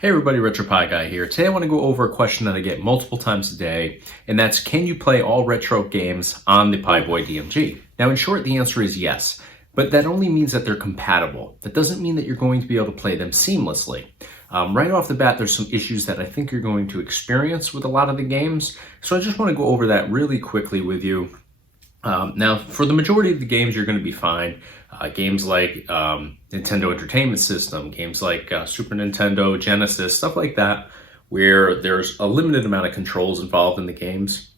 Hey everybody, RetroPie Guy here. Today I want to go over a question that I get multiple times a day, and that's, can you play all retro games on the PiBoy DMG? Now in short, the answer is yes, but that only means that they're compatible. That doesn't mean that you're going to be able to play them seamlessly. Right off the bat, there's some issues that I think you're going to experience with a lot of the games, so I just want to go over that really quickly with you. Now, for the majority of the games, you're going to be fine. Games like Nintendo Entertainment System, games like Super Nintendo, Genesis, stuff like that, where there's a limited amount of controls involved in the games.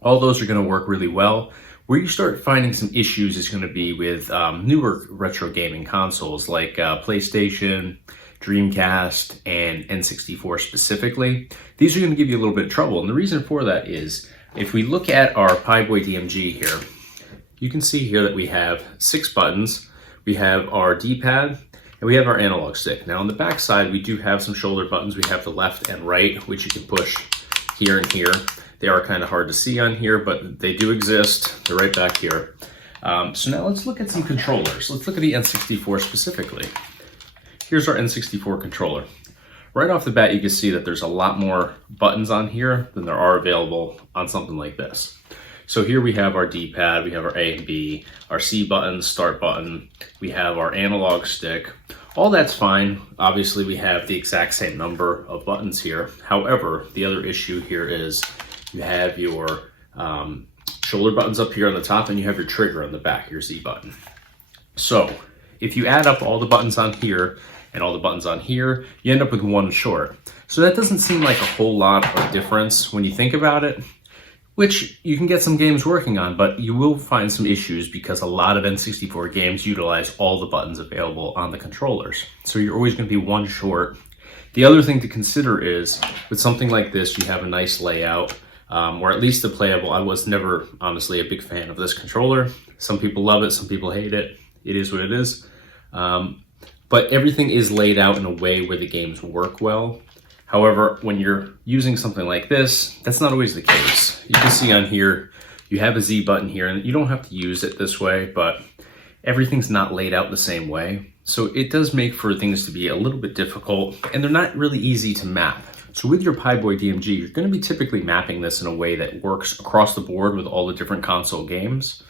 All those are going to work really well. Where you start finding some issues is going to be with newer retro gaming consoles like PlayStation, Dreamcast, and N64 specifically. These are going to give you a little bit of trouble, and the reason for that is, if we look at our PiBoy DMG here, you can see here that we have 6 buttons. We have our D-pad, and we have our analog stick. Now on the back side, we do have some shoulder buttons. We have the left and right, which you can push here and here. They are kind of hard to see on here, but they do exist. They're right back here. So now let's look at some controllers. Let's look at the N64 specifically. Here's our N64 controller. Right off the bat, you can see that there's a lot more buttons on here than there are available on something like this. So here we have our D-pad, we have our A and B, our C button, start button, we have our analog stick. All that's fine. Obviously, we have the exact same number of buttons here. However, the other issue here is you have your shoulder buttons up here on the top, and you have your trigger on the back, your Z button. So if you add up all the buttons on here and all the buttons on here, you end up with one short. So that doesn't seem like a whole lot of difference when you think about it, which you can get some games working on, but you will find some issues because a lot of N64 games utilize all the buttons available on the controllers. So you're always going to be one short. The other thing to consider is, with something like this, you have a nice layout, or at least the playable. I was never, honestly, a big fan of this controller. Some people love it, some people hate it. It is what it is. But everything is laid out in a way where the games work well. However, when you're using something like this, that's not always the case. You can see on here, you have a Z button here, and you don't have to use it this way, but everything's not laid out the same way. So it does make for things to be a little bit difficult, and they're not really easy to map. So with your PiBoy DMG, you're going to be typically mapping this in a way that works across the board with all the different console games.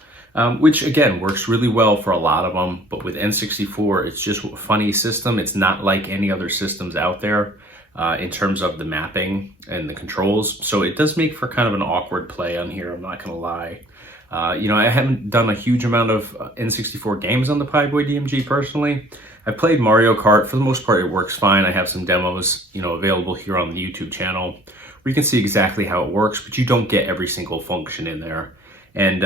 Which again works really well for a lot of them, but with N64, it's just a funny system. It's not like any other systems out there in terms of the mapping and the controls. So it does make for kind of an awkward play on here, I'm not gonna lie. I haven't done a huge amount of N64 games on the PiBoy DMG personally. I've played Mario Kart. For the most part, it works fine. I have some demos, available here on the YouTube channel where you can see exactly how it works, but you don't get every single function in there. And,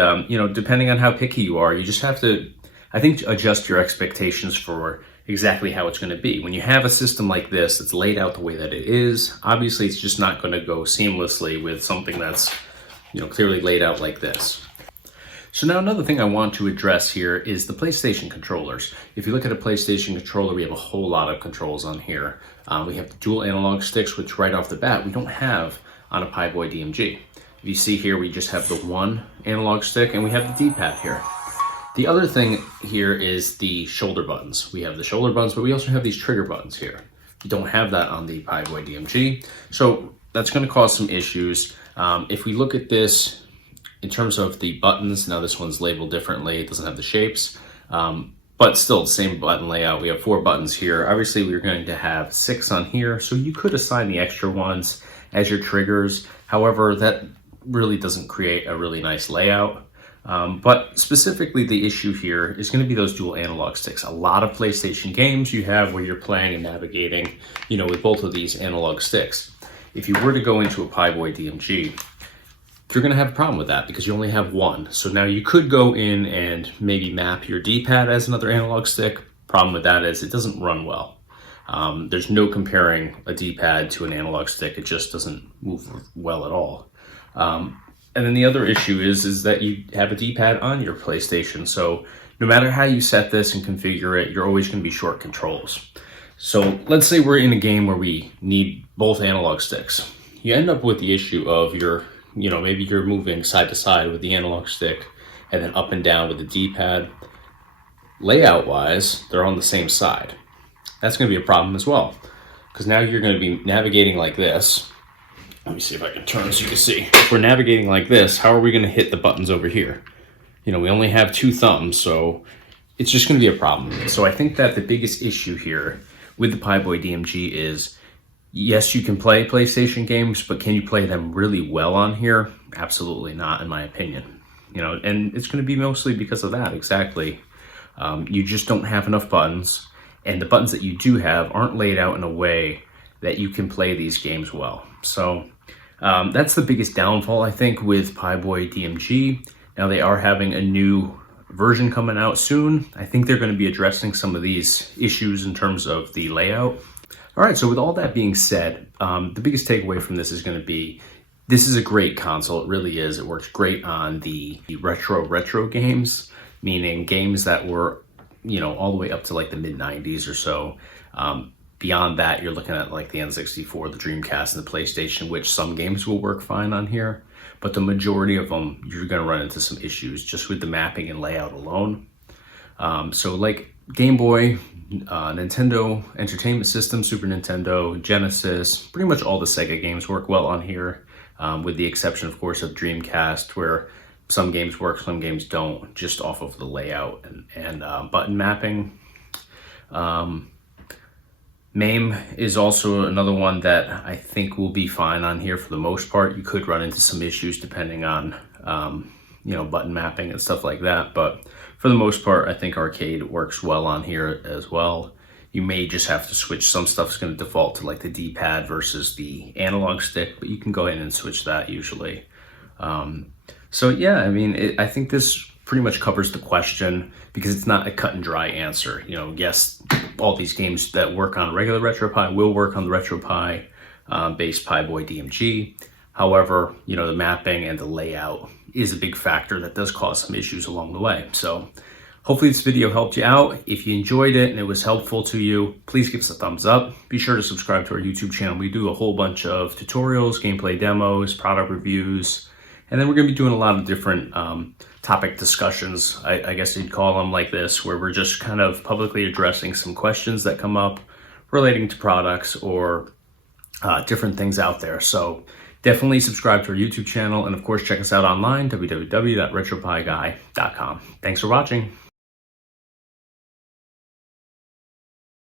depending on how picky you are, you just have to, I think, adjust your expectations for exactly how it's going to be. When you have a system like this that's laid out the way that it is, obviously it's just not going to go seamlessly with something that's, clearly laid out like this. So now another thing I want to address here is the PlayStation controllers. If you look at a PlayStation controller, we have a whole lot of controls on here. We have the dual analog sticks, which right off the bat, we don't have on a PiBoy DMG. You see here, we just have the one analog stick, and we have the D-pad here. The other thing here is the shoulder buttons. We have the shoulder buttons, but we also have these trigger buttons here. You don't have that on the PiBoy DMG, so that's going to cause some issues. If we look at this in terms of the buttons, now this one's labeled differently. It doesn't have the shapes, but still the same button layout. We have 4 buttons here. Obviously, we're going to have 6 on here, so you could assign the extra ones as your triggers. However, that really doesn't create a really nice layout. But specifically, the issue here is going to be those dual analog sticks. A lot of PlayStation games you have where you're playing and navigating, with both of these analog sticks. If you were to go into a PiBoy DMG, you're going to have a problem with that because you only have one. So now you could go in and maybe map your D-pad as another analog stick. Problem with that is it doesn't run well. There's no comparing a D-pad to an analog stick. It just doesn't move well at all. And then the other issue is that you have a D-pad on your PlayStation. So no matter how you set this and configure it, you're always going to be short controls. So let's say we're in a game where we need both analog sticks. You end up with the issue of maybe you're moving side to side with the analog stick and then up and down with the D-pad. Layout wise, they're on the same side. That's going to be a problem as well. because now you're going to be navigating like this. Let me see if I can turn so you can see. If we're navigating like this, how are we going to hit the buttons over here? You know, we only have 2 thumbs, so it's just going to be a problem. So I think that the biggest issue here with the PiBoy DMG is, yes, you can play PlayStation games, but can you play them really well on here? Absolutely not, in my opinion. You know, and it's going to be mostly because of that, exactly. You just don't have enough buttons, and the buttons that you do have aren't laid out in a way that you can play these games well. So that's the biggest downfall, I think, with PiBoy DMG. Now, they are having a new version coming out soon. I think they're going to be addressing some of these issues in terms of the layout. All right, so with all that being said, the biggest takeaway from this is going to be, this is a great console. It really is. It works great on the retro games, meaning games that were, you know, all the way up to like the mid-90s or so. Beyond that, you're looking at like the N64, the Dreamcast, and the PlayStation, which some games will work fine on here, but the majority of them, you're going to run into some issues just with the mapping and layout alone. So like Game Boy, Nintendo Entertainment System, Super Nintendo, Genesis, pretty much all the Sega games work well on here, with the exception, of course, of Dreamcast, where some games work, some games don't, just off of the layout and button mapping. MAME is also another one that I think will be fine on here for the most part. You could run into some issues depending on, you know, button mapping and stuff like that. But for the most part, I think arcade works well on here as well. You may just have to switch. Some stuff's going to default to like the D-pad versus the analog stick, but you can go ahead and switch that usually. So yeah, I mean, I think this pretty much covers the question, because it's not a cut and dry answer. You know, yes, all these games that work on regular RetroPie will work on the RetroPie based PiBoy DMG. However, you know, the mapping and the layout is a big factor that does cause some issues along the way. So hopefully this video helped you out. If you enjoyed it and it was helpful to you, please give us a thumbs up. Be sure to subscribe to our YouTube channel. We do a whole bunch of tutorials, gameplay demos, product reviews, and then we're going to be doing a lot of different topic discussions, I guess you'd call them, like this, where we're just kind of publicly addressing some questions that come up relating to products or different things out there. So definitely subscribe to our YouTube channel, and of course check us out online, www.retropiiguy.com. Thanks for watching.